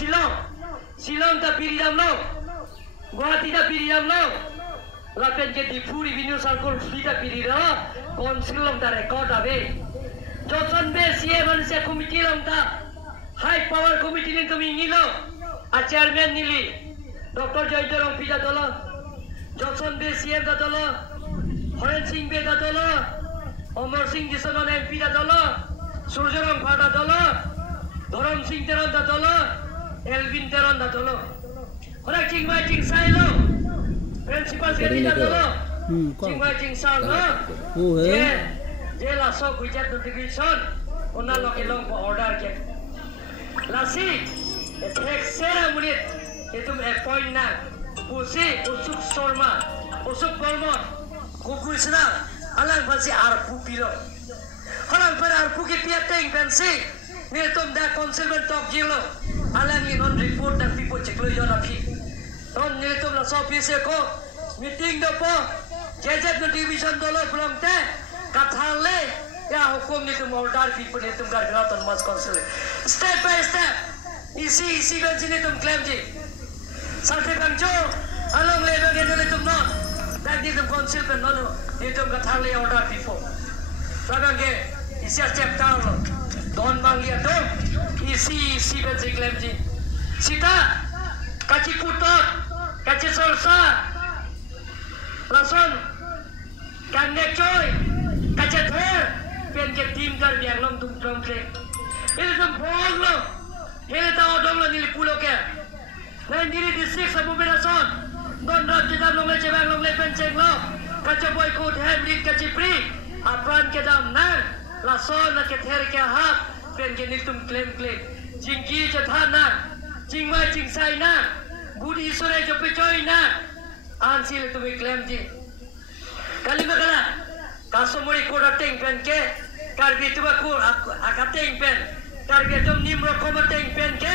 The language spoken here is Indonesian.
Silong ta piridam no, Guwahati ta piridam no, lapen ke Difu Revenue Circle ta piridam, Council ta record abe. Johnson be CA manusia committee ta, High Power Committee ni tumi ngilo, a chairman nili, Dr. Joyderong pida dolo, Johnson be CM ta dolo, Horen Singh be ta dolo, Omar Singh Disonon MP ta dolo, Surjarong Phata dolo, Dharam Singh Teron ta dolo, Elvin Teron ta dolo. Ora Chingmai Chingsai lo, Principal Secretary ta dolo, Chingmai Chingsal lo, je la so Gujarat notification, ona lo kelong po order ke. Lasi, ek ceremony itu appoint na, Pusi Usuk Sharma, Usuk Parmon, Kukuisna, alang pasi arpu pilo. Alang per arpu ke piateng pensi, niltum da consultant talk jilo, alang non report dan pipo ceklo yo rapi. Non niltum la so pise ko, meeting do po, Gujarat notification dolo belum teh, kathale, ya hukum niltum order pipo niltum gargatan mas council. Step by step, isi benci niltum claim ji. Sampai bangjo, along level ke niltum no, dan niltum council pen no, niltum kathale order pipo. Sagang ke, isi step down lo, don banglia don, isi benci claim ji. Sita, kaci putot, kaci solsa, langsung, kandek coy, kaci ther, pen ke tim dar biang long tum trompe. Ini tum phone lo, ini tahu dong lo nili pulau ke. Lain diri district sabu benason, don rot kita long le cebang long le penceng lo, kaci boykot handit kaci pri, apran ke dam nar, langsung nak ke ther ke hak, pen ke nili tum claim, jingki cethana, jingmai jingsai na, budi sore jope coy na, ansil tumi claim ji. Kali makala, kasomori koda teng pen ke, karbi tuba ko akateng pen. Target nimro komateng pen ke